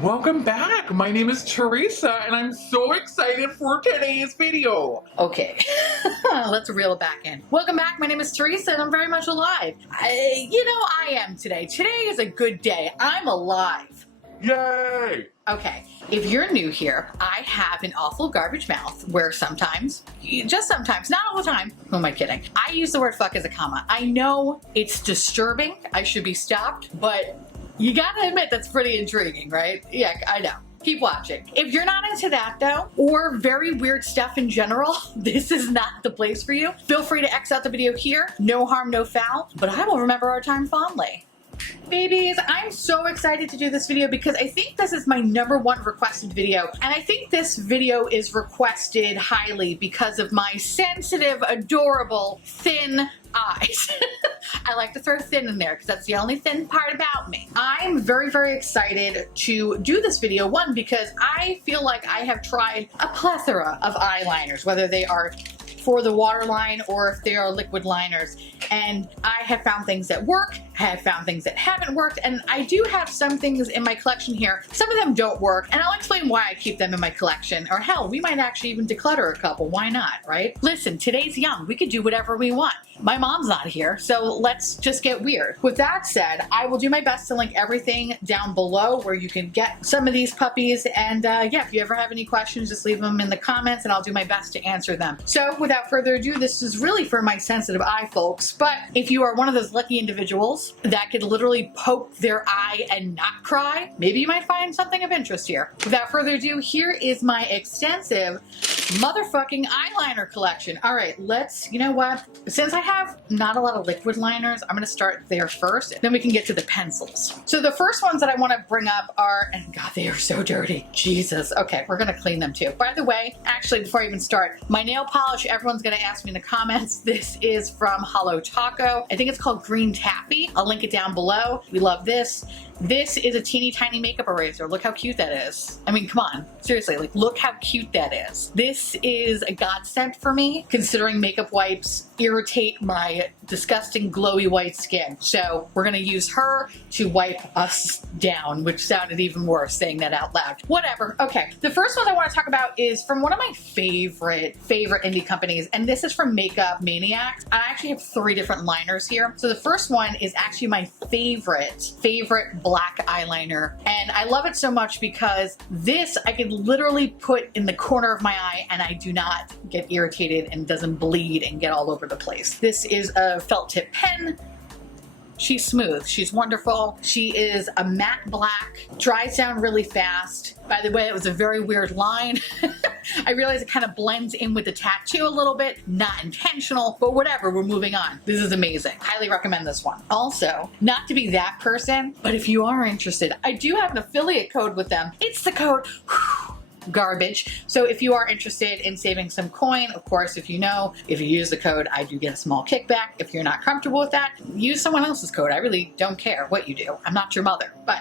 Welcome back. My name is Teresa and I'm so excited for today's video. Okay, let's reel it back in. Welcome back. My name is Teresa and I'm very much alive. I am today. Today is a good day. I'm alive. Yay! Okay, if you're new here, I have an awful garbage mouth where sometimes, just sometimes, not all the time, who am I kidding? I use the word fuck as a comma. I know it's disturbing. I should be stopped, but you gotta admit that's pretty intriguing, right? Yeah, I know. Keep watching. If you're not into that though, or very weird stuff in general, this is not the place for you. Feel free to X out the video here. No harm, no foul, but I will remember our time fondly. Babies, I'm so excited to do this video because I think this is my #1 requested video. And I think this video is requested highly because of my sensitive, adorable, thin eyes. I like to throw thin in there because that's the only thin part about me. I'm very, very excited to do this video. One, because I feel like I have tried a plethora of eyeliners, whether they are for the waterline or if they are liquid liners. And I have found things that work, I have found things that haven't worked, and I do have some things in my collection here. Some of them don't work, and I'll explain why I keep them in my collection. Or hell, we might actually even declutter a couple. Why not, right? Listen, today's young. We could do whatever we want. My mom's not here, so let's just get weird. With that said, I will do my best to link everything down below where you can get some of these puppies. And yeah, if you ever have any questions, just leave them in the comments and I'll do my best to answer them. So without further ado, this is really for my sensitive eye folks. But if you are one of those lucky individuals that could literally poke their eye and not cry, maybe you might find something of interest here. Without further ado, here is my extensive motherfucking eyeliner collection. All right, you know what? Since I have not a lot of liquid liners, I'm gonna start there first, then we can get to the pencils. So the first ones that I wanna bring up are, and God, they are so dirty. Jesus. Okay, we're gonna clean them too. By the way, actually, before I even start, my nail polish, everyone's gonna ask me in the comments. This is from Holo Taco. I think it's called Green Taffy. I'll link it down below. We love this. This is a teeny tiny makeup eraser. Look how cute that is. I mean, come on. Seriously, like, look how cute that is. This is a godsend for me, considering makeup wipes irritate my disgusting glowy white skin. So we're gonna use her to wipe us down, which sounded even worse saying that out loud. Whatever. Okay, the first one I want to talk about is from one of my favorite indie companies, and this is from Makeup Maniacs. I actually have 3 different liners here. So the first one is actually my favorite black eyeliner, and I love it so much because this I could literally put in the corner of my eye and I do not get irritated and doesn't bleed and get all over the place. This is a felt tip pen. She's smooth. She's wonderful. She is a matte black, dries down really fast. By the way, it was a very weird line. I realize it kind of blends in with the tattoo a little bit. Not intentional, but whatever, we're moving on. This is amazing. Highly recommend this one. Also, not to be that person, but if you are interested, I do have an affiliate code with them. It's the code garbage. So if you are interested in saving some coin, of course, if you use the code, I do get a small kickback. If you're not comfortable with that, use someone else's code. I really don't care what you do. I'm not your mother, but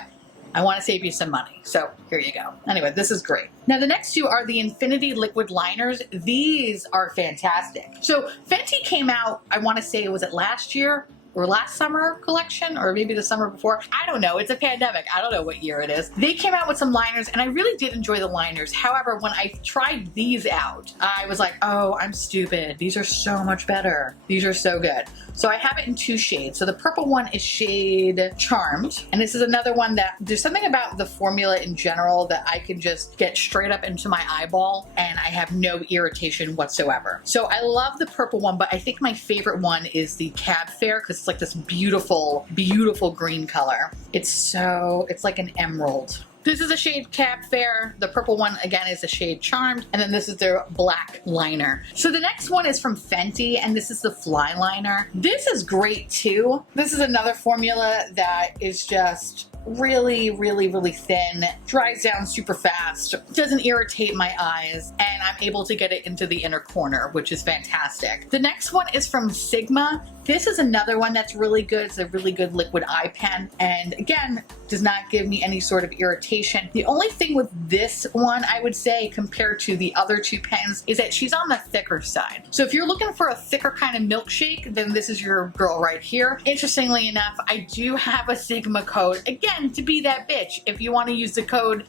I want to save you some money. So here you go. Anyway, this is great. Now the next 2 are the Infinity Liquid Liners. These are fantastic. So Fenty came out, I want to say, was it last year? Or last summer collection, or maybe the summer before. I don't know. It's a pandemic. I don't know what year it is. They came out with some liners, and I really did enjoy the liners. However, when I tried these out, I was like, oh, I'm stupid. These are so much better. These are so good. So I have it in 2 shades. So the purple one is shade Charmed, and this is another one that there's something about the formula in general that I can just get straight up into my eyeball, and I have no irritation whatsoever. So I love the purple one, but I think my favorite one is the Cab Fair, because it's like this beautiful, beautiful green color. It's like an emerald. This is a shade Cab Fair. The purple one, again, is a shade Charmed. And then this is their black liner. So the next one is from Fenty, and this is the Fly Liner. This is great too. This is another formula that is just really, really, really thin, dries down super fast, doesn't irritate my eyes, and I'm able to get it into the inner corner, which is fantastic. The next one is from Sigma. This is another one that's really good. It's a really good liquid eye pen, and again, does not give me any sort of irritation. The only thing with this one, I would say, compared to the other 2 pens, is that she's on the thicker side. So if you're looking for a thicker kind of milkshake, then this is your girl right here. Interestingly enough, I do have a Sigma code. Again, again, to be that bitch, if you want to use the code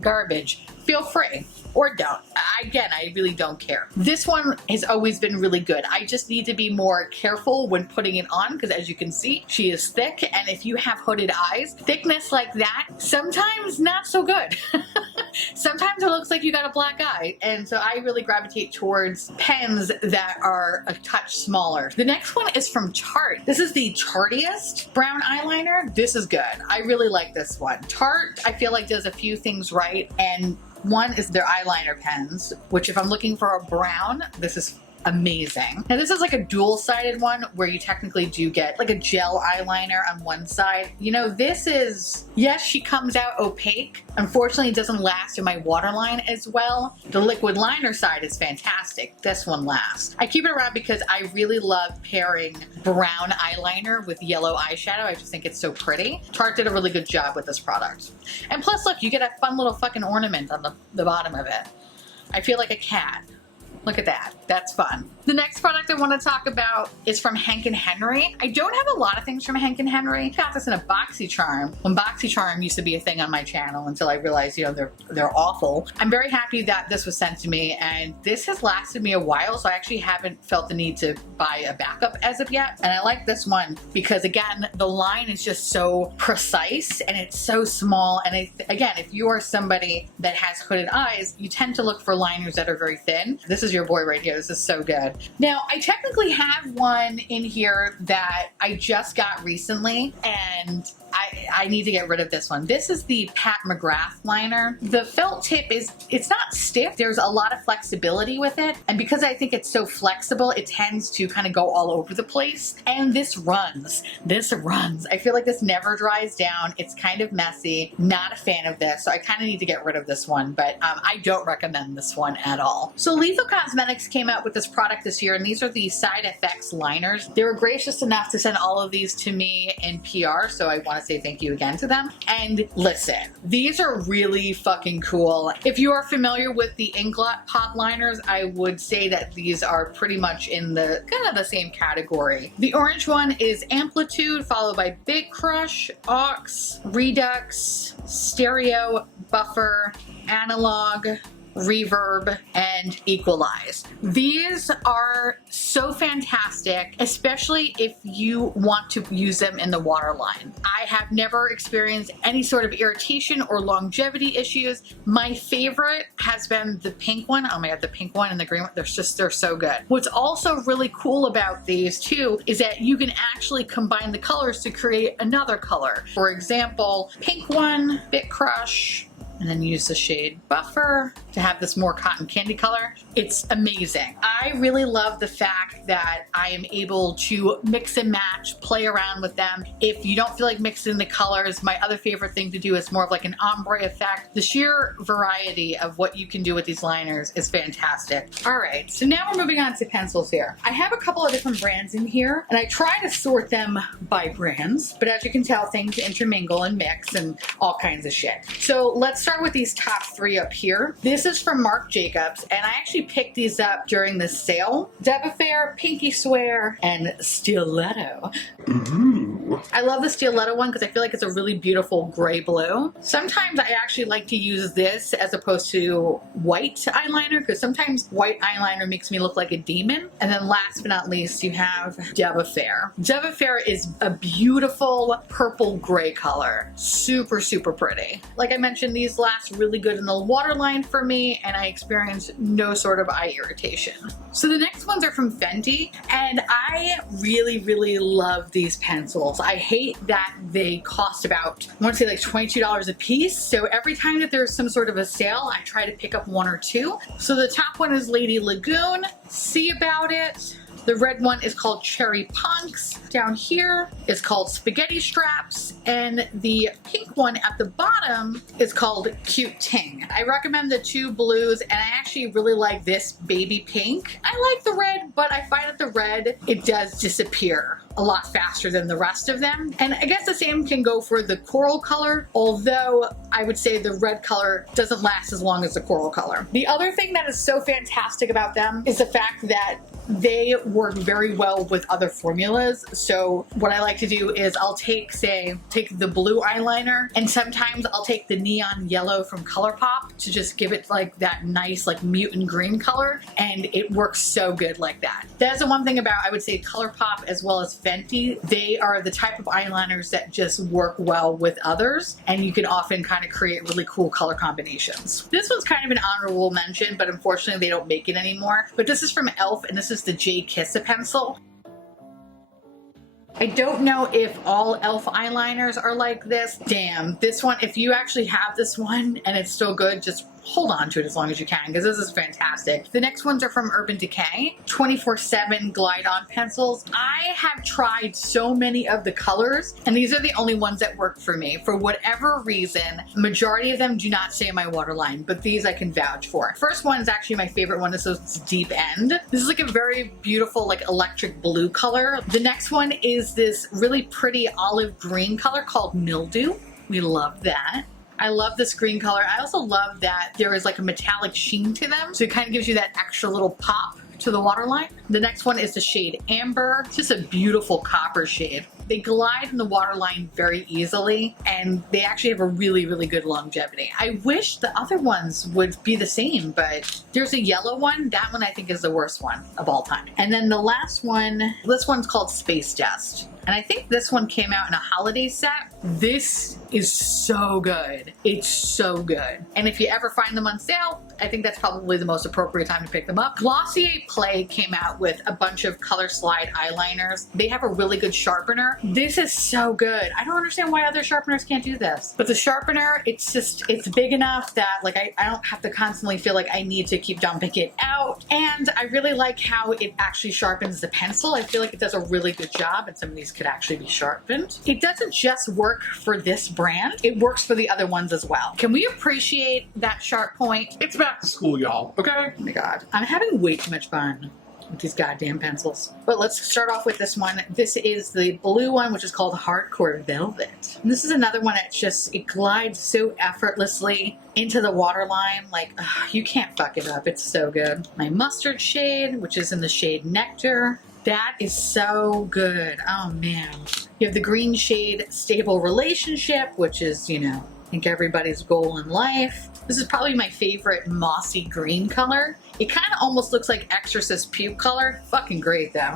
garbage, feel free. Or don't. Again, I really don't care. This one has always been really good. I just need to be more careful when putting it on because as you can see, she is thick. And if you have hooded eyes, thickness like that, sometimes not so good. Sometimes it looks like you got a black eye. And so I really gravitate towards pens that are a touch smaller. The next one is from Tarte. This is the Tartiest brown eyeliner. This is good. I really like this one. Tarte, I feel like does a few things right. And one is their eyeliner pens, which if I'm looking for a brown, this is amazing. Now this is like a dual-sided one where you technically do get like a gel eyeliner on one side. You know, this is, yes, she comes out opaque. Unfortunately, it doesn't last in my waterline as well. The liquid liner side is fantastic. This one lasts. I keep it around because I really love pairing brown eyeliner with yellow eyeshadow. I just think it's so pretty. Tarte did a really good job with this product. And plus, look, you get a fun little fucking ornament on the bottom of it. I feel like a cat. Look at that. That's fun. The next product I want to talk about is from Hank & Henry. I don't have a lot of things from Hank & Henry. I got this in a BoxyCharm when BoxyCharm used to be a thing on my channel until I realized, you know, they're awful. I'm very happy that this was sent to me and this has lasted me a while, so I actually haven't felt the need to buy a backup as of yet. And I like this one because again, the line is just so precise and it's so small. And again, if you are somebody that has hooded eyes, you tend to look for liners that are very thin. This is your boy right here. This is so good. Now, I technically have one in here that I just got recently, and I need to get rid of this one. This is the Pat McGrath liner. The felt tip it's not stiff. There's a lot of flexibility with it. And because I think it's so flexible, it tends to kind of go all over the place. And this runs. This runs. I feel like this never dries down. It's kind of messy. Not a fan of this. So I kind of need to get rid of this one, but I don't recommend this one at all. So Lethal Cosmetics came out with this product this year, and these are the Side Effects liners. They were gracious enough to send all of these to me in PR, so I want to say thank you again to them. And listen, these are really fucking cool. If you are familiar with the Inglot pot liners, I would say that these are pretty much in the kind of the same category. The orange one is Amplitude, followed by Big Crush, Aux, Redux, Stereo, Buffer, Analog, Reverb, and Equalize. These are so fantastic, especially if you want to use them in the waterline. I have never experienced any sort of irritation or longevity issues. My favorite has been the pink one. Oh my god, the pink one and the green one, they're so good. What's also really cool about these too is that you can actually combine the colors to create another color. For example, pink one, Bit Crush, and then use the shade Buffer to have this more cotton candy color. It's amazing. I really love the fact that I am able to mix and match, play around with them. If you don't feel like mixing the colors, my other favorite thing to do is more of like an ombre effect. The sheer variety of what you can do with these liners is fantastic. All right, so now we're moving on to pencils here. I have a couple of different brands in here, and I try to sort them by brands, but as you can tell, things intermingle and mix and all kinds of shit. So let's start with these top three up here. This is from Marc Jacobs, and I actually picked these up during the sale. Devafair, Pinky Swear, and Stiletto. Ooh. I love the Stiletto one because I feel like it's a really beautiful gray blue. Sometimes I actually like to use this as opposed to white eyeliner because sometimes white eyeliner makes me look like a demon. And then last but not least, you have Devafair. Devafair is a beautiful purple gray color. Super, super pretty. Like I mentioned, these last really good in the waterline for me, and I experience no sort of eye irritation. So the next ones are from Fenty, and I really, really love these pencils. I hate that they cost about, I want to say like $22 a piece. So every time that there's some sort of a sale, I try to pick up one or two. So the top one is Lady Lagoon, See About It. The red one is called Cherry Punks. Down here is called Spaghetti Straps. And the pink one at the bottom is called Cute Ting. I recommend the two blues, and I actually really like this baby pink. I like the red, but I find that the red, it does disappear a lot faster than the rest of them. And I guess the same can go for the coral color, although I would say the red color doesn't last as long as the coral color. The other thing that is so fantastic about them is the fact that they work very well with other formulas. So what I like to do is I'll take the blue eyeliner, and sometimes I'll take the neon yellow from Colourpop to just give it like that nice like mutant green color, and it works so good like that. That's the one thing about, I would say, Colourpop as well as Fenty. They are the type of eyeliners that just work well with others, and you can often kind of create really cool color combinations. This one's kind of an honorable mention, but unfortunately they don't make it anymore. But this is from e.l.f. and this is the J Kiss pencil. I don't know if all e.l.f. eyeliners are like this. Damn, this one, if you actually have this one and it's still good, just hold on to it as long as you can, because this is fantastic. The next ones are from Urban Decay, 24/7 Glide On pencils. I have tried so many of the colors, and these are the only ones that work for me. For whatever reason, majority of them do not stay in my waterline, but these I can vouch for. First one is actually my favorite one. This is Deep End. This is like a very beautiful, like electric blue color. The next one is this really pretty olive green color called Mildew. We love that. I love this green color. I also love that there is like a metallic sheen to them, so it kind of gives you that extra little pop to the waterline. The next one is the shade Amber. It's just a beautiful copper shade. They glide in the waterline very easily, and they actually have a really, really good longevity. I wish the other ones would be the same, but there's a yellow one. That one I think is the worst one of all time. And then the last one, this one's called Space Dust. And I think this one came out in a holiday set. This is so good. It's so good. And if you ever find them on sale, I think that's probably the most appropriate time to pick them up. Glossier Play came out with a bunch of color slide eyeliners. They have a really good sharpener. This is so good. I don't understand why other sharpeners can't do this. But the sharpener, it's big enough that like I don't have to constantly feel like I need to keep dumping it out. And I really like how it actually sharpens the pencil. I feel like it does a really good job, and some of these could actually be sharpened. It doesn't just work for this brand, it works for the other ones as well. Can we appreciate that sharp point? It's back to school, y'all, okay? Oh my god. I'm having way too much fun with these goddamn pencils. But let's start off with this one. This is the blue one, which is called Hardcore Velvet. And this is another one that just, it glides so effortlessly into the waterline. Like, ugh, you can't fuck it up. It's so good. My mustard shade, which is in the shade Nectar. That is so good. Oh man. You have the green shade Stable Relationship, which is, you know, I think everybody's goal in life. This is probably my favorite mossy green color. It kind of almost looks like Exorcist puke color. Fucking great though.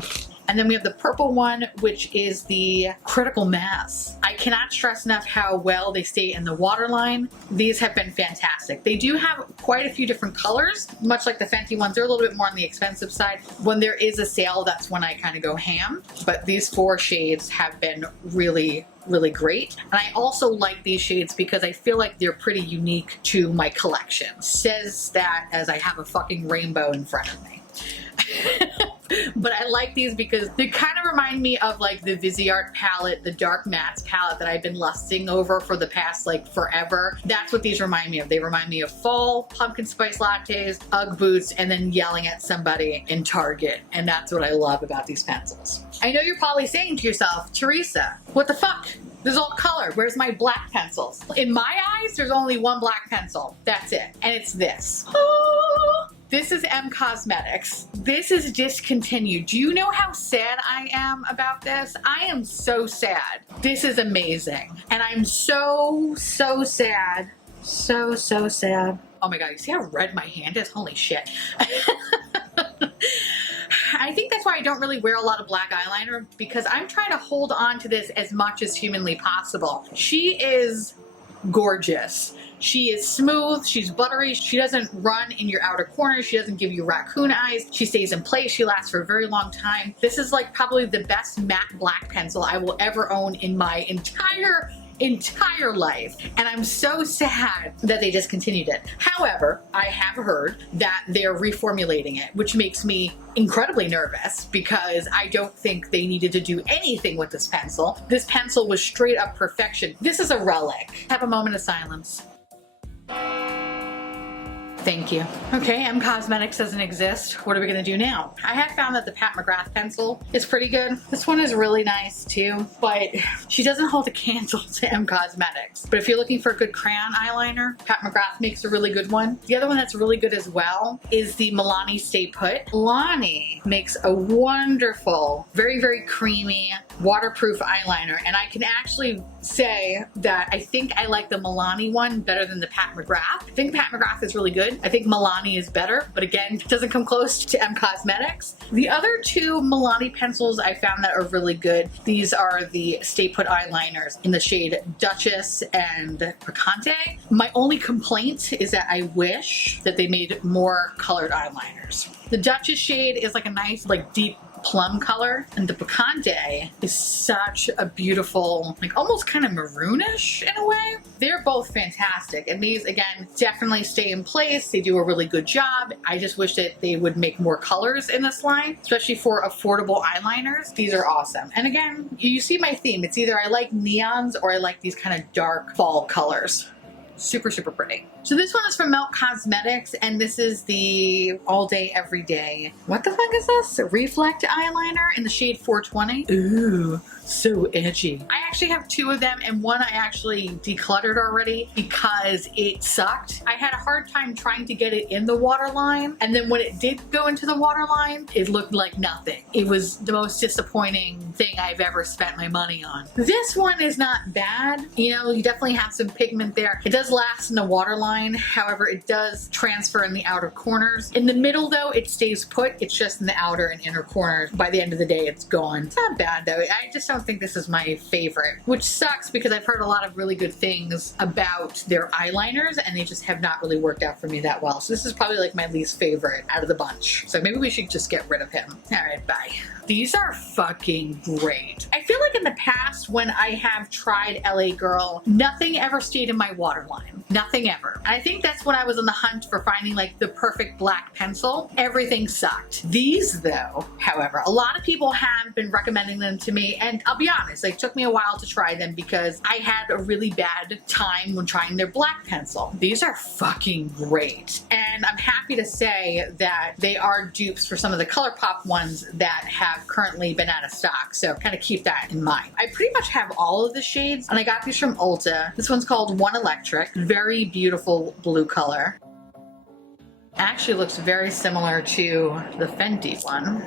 And then we have the purple one, which is the Critical Mass. I cannot stress enough how well they stay in the waterline. These have been fantastic. They do have quite a few different colors, much like the Fenty ones. They're a little bit more on the expensive side. When there is a sale, that's when I kind of go ham. But these 4 shades have been really, really great. And I also like these shades because I feel like they're pretty unique to my collection. Says that as I have a fucking rainbow in front of me. But I like these because they kind of remind me of like the Viseart palette, the Dark Mattes palette that I've been lusting over for the past like forever. That's what these remind me of. They remind me of fall pumpkin spice lattes, Ugg boots, and then yelling at somebody in Target. And that's what I love about these pencils. I know you're probably saying to yourself, Teresa, what the fuck? There's all color. Where's my black pencils? In my eyes, there's only one black pencil. That's it. And it's this. This is M Cosmetics. This is Discontinued. Do you know how sad I am about this? I am so sad. This is amazing. And I'm so, so sad. So, so sad. Oh my god, you see how red my hand is? Holy shit. I think that's why I don't really wear a lot of black eyeliner, because I'm trying to hold on to this as much as humanly possible. She is gorgeous. She is smooth, she's buttery, she doesn't run in your outer corners, she doesn't give you raccoon eyes, she stays in place, she lasts for a very long time. This is like probably the best matte black pencil I will ever own in my entire life, and I'm so sad that they discontinued it. However, I have heard that they're reformulating it, which makes me incredibly nervous because I don't think they needed to do anything with this pencil. This pencil was straight up perfection. This is a relic. Have a moment of silence. Thank you. Okay, M Cosmetics doesn't exist. What are we gonna do now? I have found that the Pat McGrath pencil is pretty good. This one is really nice too, but she doesn't hold a candle to M Cosmetics. But if you're looking for a good crayon eyeliner, Pat McGrath makes a really good one. The other one that's really good as well is the Milani Stay Put. Milani makes a wonderful, very, very creamy, waterproof eyeliner, and I can actually say that I think I like the Milani one better than the Pat McGrath. I think Pat McGrath is really good. I think Milani is better, but again, it doesn't come close to M Cosmetics. The other two Milani pencils I found that are really good. These are the Stay Put eyeliners in the shade Duchess and Picante. My only complaint is that I wish that they made more colored eyeliners. The Duchess shade is like a nice, like deep plum color, and the Picante is such a beautiful, like almost kind of maroonish in a way. They're both fantastic, and these again definitely stay in place. They do a really good job. I just wish that they would make more colors in this line, especially for affordable eyeliners. These are awesome. And again, you see my theme. It's either I like neons or I like these kind of dark fall colors. Super, super pretty. So this one is from Melt Cosmetics, and this is the All Day Every Day. What the fuck is this? Reflect eyeliner in the shade 420. Ooh, so edgy. I actually have two of them, and one I actually decluttered already because it sucked. I had a hard time trying to get it in the waterline, and then when it did go into the waterline, it looked like nothing. It was the most disappointing thing I've ever spent my money on. This one is not bad. You know, you definitely have some pigment there. It does last in the waterline. However, it does transfer in the outer corners. In the middle though, it stays put. It's just in the outer and inner corners. By the end of the day, it's gone. It's not bad though. I just don't think this is my favorite, which sucks because I've heard a lot of really good things about their eyeliners and they just have not really worked out for me that well. So this is probably like my least favorite out of the bunch. So maybe we should just get rid of him. All right, bye. These are fucking great. I feel like in the past when I have tried LA Girl, nothing ever stayed in my waterline. Nothing ever. I think that's when I was on the hunt for finding like the perfect black pencil. Everything sucked. These though, however, a lot of people have been recommending them to me, and I'll be honest, it took me a while to try them because I had a really bad time when trying their black pencil. These are fucking great. And I'm happy to say that they are dupes for some of the Colourpop ones that have currently been out of stock. So kind of keep that in mind. I pretty much have all of the shades, and I got these from Ulta. This one's called One Electric. Very beautiful blue color. Actually looks very similar to the Fenty one.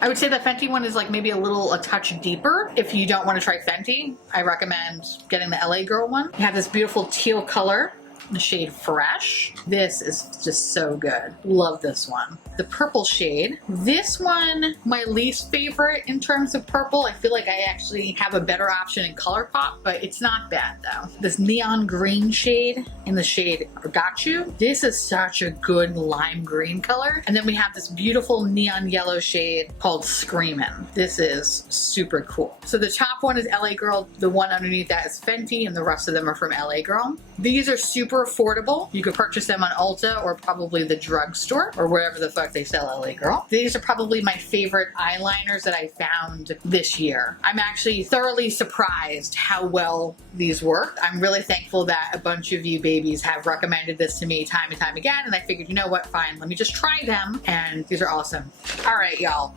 I would say the Fenty one is like maybe a touch deeper. If you don't want to try Fenty, I recommend getting the LA Girl one. You have this beautiful teal color, the shade Fresh. This is just so good. Love this one. The purple shade. This one, my least favorite in terms of purple. I feel like I actually have a better option in Colourpop, but it's not bad though. This neon green shade in the shade Got You. This is such a good lime green color. And then we have this beautiful neon yellow shade called Screamin'. This is super cool. So the top one is LA Girl. The one underneath that is Fenty, and the rest of them are from LA Girl. These are super affordable. You could purchase them on Ulta or probably the drugstore or wherever the fuck they sell LA Girl. These are probably my favorite eyeliners that I found this year. I'm actually thoroughly surprised how well these work. I'm really thankful that a bunch of you babies have recommended this to me time and time again, and I figured, you know what, fine, let me just try them, and these are awesome. All right, y'all.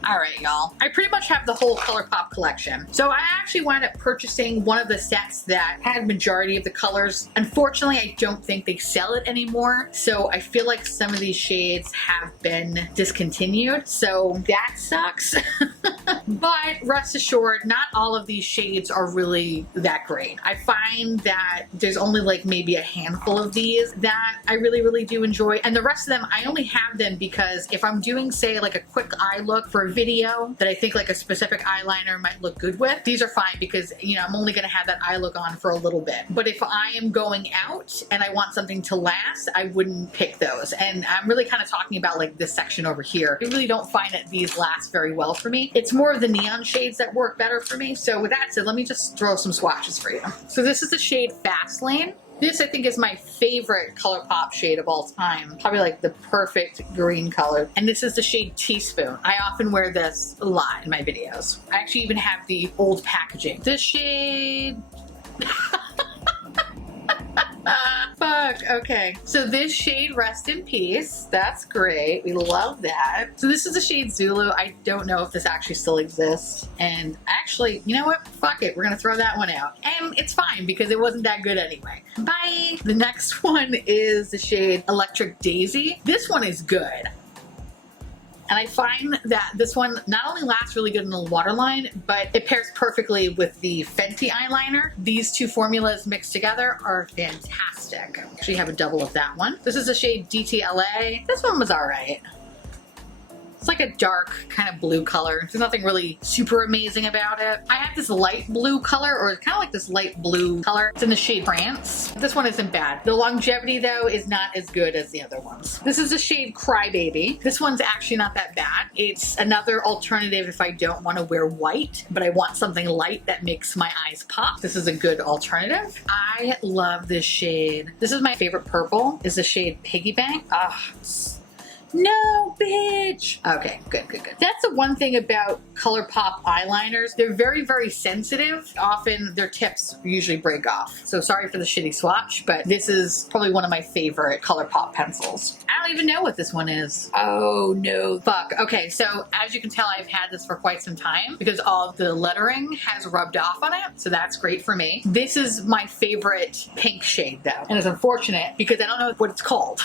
I pretty much have the whole Colourpop collection. So I actually wound up purchasing one of the sets that had majority of the colors. Unfortunately, I don't think they sell it anymore, so I feel like some of these shades have been discontinued, so that sucks. But rest assured, not all of these shades are really that great. I find that there's only like maybe a handful of these that I really do enjoy, and the rest of them I only have them because if I'm doing say like a quick eye look for a video that I think like a specific eyeliner might look good with, these are fine because, you know, I'm only gonna have that eye look on for a little bit. But if I am going out and I want something to last, I wouldn't pick those. And I'm really kind of talking about like this section over here. I really don't find that these last very well for me. It's more of the neon shades that work better for me. So with that said, let me just throw some swatches for you. So this is the shade Fast Lane. This I think is my favorite Colourpop shade of all time. Probably like the perfect green color. And this is the shade Teaspoon. I often wear this a lot in my videos. I actually even have the old packaging. This shade... Fuck. Fuck. Okay. So this shade, Rest in Peace. That's great. We love that. So this is the shade Zulu. I don't know if this actually still exists. And actually, you know what? Fuck it. We're going to throw that one out. And it's fine because it wasn't that good anyway. Bye. The next one is the shade Electric Daisy. This one is good. And I find that this one not only lasts really good in the waterline, but it pairs perfectly with the Fenty eyeliner. These two formulas mixed together are fantastic. Actually have a double of that one. This is the shade DTLA. This one was all right. It's like a dark kind of blue color. There's nothing really super amazing about it. I have this light blue color, or kind of like this light blue color. It's in the shade France. This one isn't bad. The longevity though is not as good as the other ones. This is the shade Crybaby. This one's actually not that bad. It's another alternative if I don't want to wear white, but I want something light that makes my eyes pop. This is a good alternative. I love this shade. This is my favorite purple, is the shade Piggy Bank. No, bitch. Okay, good. That's the one thing about Colourpop eyeliners. They're very, very sensitive. Often their tips usually break off. So sorry for the shitty swatch, but this is probably one of my favorite Colourpop pencils. I don't even know what this one is. Oh no, fuck. Okay, so as you can tell, I've had this for quite some time because all of the lettering has rubbed off on it. So that's great for me. This is my favorite pink shade though. And it's unfortunate because I don't know what it's called.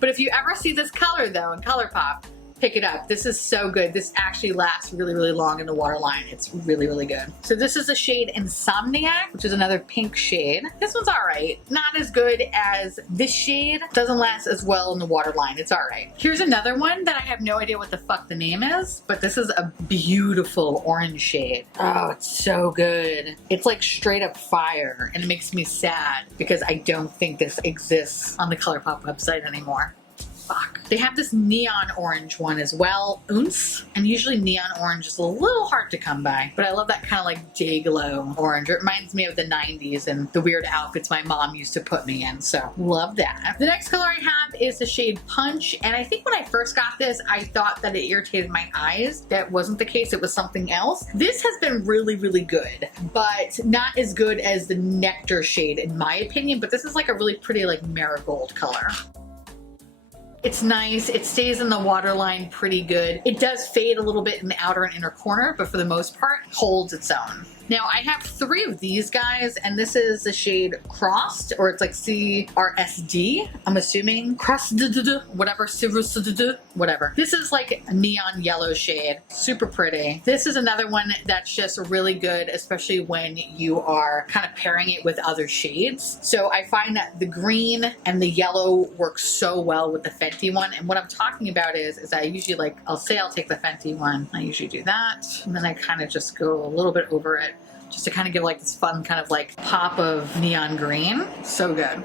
But if you ever see this color though in Colourpop, pick it up. This is so good. This actually lasts really, really long in the waterline. It's really, really good. So this is the shade Insomniac, which is another pink shade. This one's all right. Not as good as this shade. Doesn't last as well in the waterline. It's all right. Here's another one that I have no idea what the fuck the name is, but this is a beautiful orange shade. Oh, it's so good. It's like straight up fire, and it makes me sad because I don't think this exists on the Colourpop website anymore. Fuck. They have this neon orange one as well, Ounce, and usually neon orange is a little hard to come by, but I love that kind of like day glow orange. It reminds me of the 90s and the weird outfits my mom used to put me in, so love that. The next color I have is the shade Punch, and I think when I first got this, I thought that it irritated my eyes. That wasn't the case. It was something else. This has been really, really good, but not as good as the Nectar shade in my opinion, but this is like a really pretty like marigold color. It's nice. It stays in the waterline pretty good. It does fade a little bit in the outer and inner corner, but for the most part, holds its own. Now I have 3 of these guys, and this is the shade Crossed, or it's like CRSD, I'm assuming. Crossed, whatever, whatever. This is like a neon yellow shade, super pretty. This is another one that's just really good, especially when you are kind of pairing it with other shades. So I find that the green and the yellow work so well with the Fenty one, and what I'm talking about is I usually like, I'll take the Fenty one. I usually do that, and then I kind of just go a little bit over it, just to kind of give like this fun kind of like pop of neon green. So good.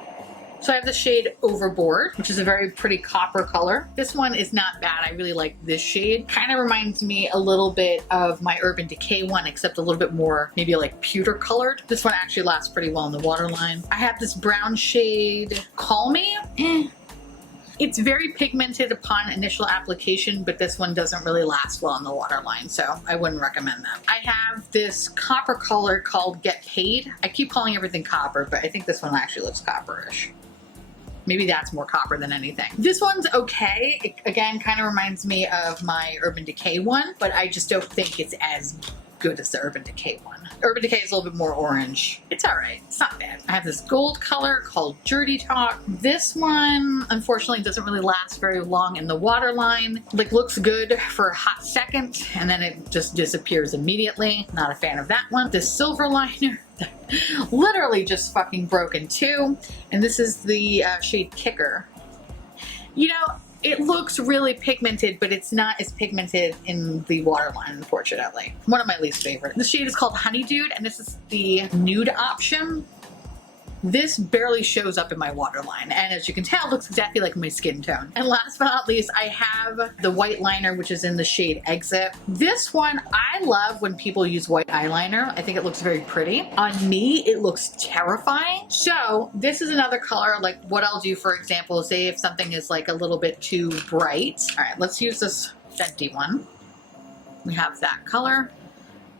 So I have the shade Overboard, which is a very pretty copper color. This one is not bad. I really like this shade. Kind of reminds me a little bit of my Urban Decay one, except a little bit more maybe like pewter colored. This one actually lasts pretty well in the waterline. I have this brown shade Call Me. It's very pigmented upon initial application, but this one doesn't really last well in the waterline, so I wouldn't recommend that. I have this copper color called Get Paid. I keep calling everything copper, but I think this one actually looks copperish. Maybe that's more copper than anything. This one's okay. It, again, kind of reminds me of my Urban Decay one, but I just don't think it's as good as the Urban Decay one. Urban Decay is a little bit more orange. It's all right. It's not bad. I have this gold color called Dirty Talk. This one, unfortunately, doesn't really last very long in the waterline. Like, looks good for a hot second, and then it just disappears immediately. Not a fan of that one. This silver liner, literally just fucking broken too. And this is the shade Kicker. You know, it looks really pigmented, but it's not as pigmented in the waterline, unfortunately. One of my least favorite. The shade is called Honey Dude, and this is the nude option. This barely shows up in my waterline, and as you can tell, it looks exactly like my skin tone. And last but not least, I have the white liner, which is in the shade Exit. This one, I love when people use white eyeliner. I think it looks very pretty. On me, it looks terrifying. So this is another color, like what I'll do, for example, say if something is like a little bit too bright. All right, let's use this Fenty one. We have that color.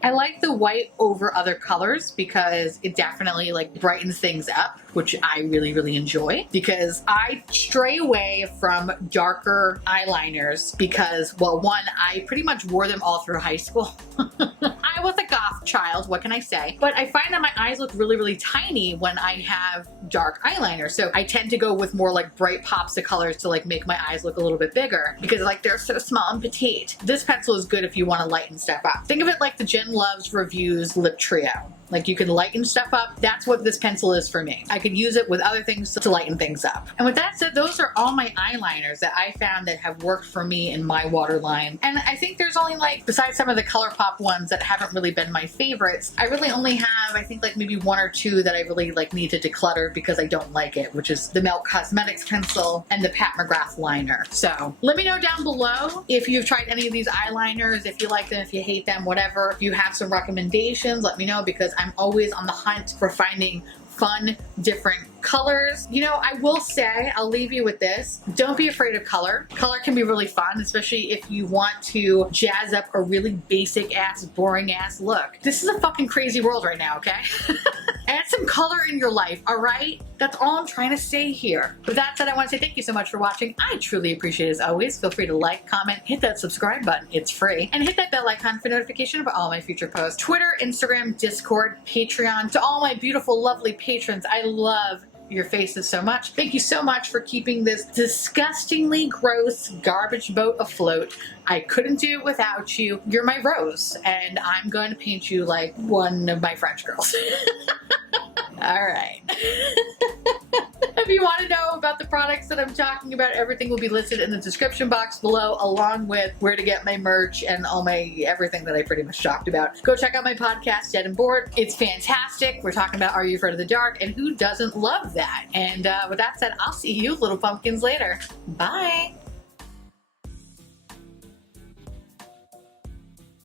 I like the white over other colors because it definitely like brightens things up, which I really, really enjoy, because I stray away from darker eyeliners because, well, one, I pretty much wore them all through high school. I was a goth child, what can I say? But I find that my eyes look really, really tiny when I have dark eyeliner. So I tend to go with more like bright pops of colors to like make my eyes look a little bit bigger because like they're so small and petite. This pencil is good if you want to lighten stuff up. Think of it like the Jen Loves Reviews Lip Trio. Like you can lighten stuff up. That's what this pencil is for me. I could use it with other things to lighten things up. And with that said, those are all my eyeliners that I found that have worked for me in my waterline. And I think there's only like, besides some of the Colourpop ones that haven't really been my favorites, I really only have, I think like maybe one or two that I really like need to declutter because I don't like it, which is the Milk Cosmetics pencil and the Pat McGrath liner. So let me know down below if you've tried any of these eyeliners, if you like them, if you hate them, whatever. If you have some recommendations, let me know because I'm always on the hunt for finding fun, different colors. You know, I will say, I'll leave you with this. Don't be afraid of color. Color can be really fun, especially if you want to jazz up a really basic ass, boring ass look. This is a fucking crazy world right now, okay? Add some color in your life, all right? That's all I'm trying to say here. With that said, I want to say thank you so much for watching. I truly appreciate it as always. Feel free to like, comment, hit that subscribe button. It's free. And hit that bell icon for notification of all my future posts. Twitter, Instagram, Discord, Patreon. To all my beautiful, lovely patrons, I love your faces so much. Thank you so much for keeping this disgustingly gross garbage boat afloat. I couldn't do it without you. You're my rose, and I'm going to paint you like one of my French girls. All right. If you want to know about the products that I'm talking about, everything will be listed in the description box below, along with where to get my merch and all my everything that I pretty much talked about. Go check out my podcast, Dead and Bored. It's fantastic. We're talking about Are You Afraid of the Dark? And who doesn't love that? And with that said, I'll see you little pumpkins later. Bye.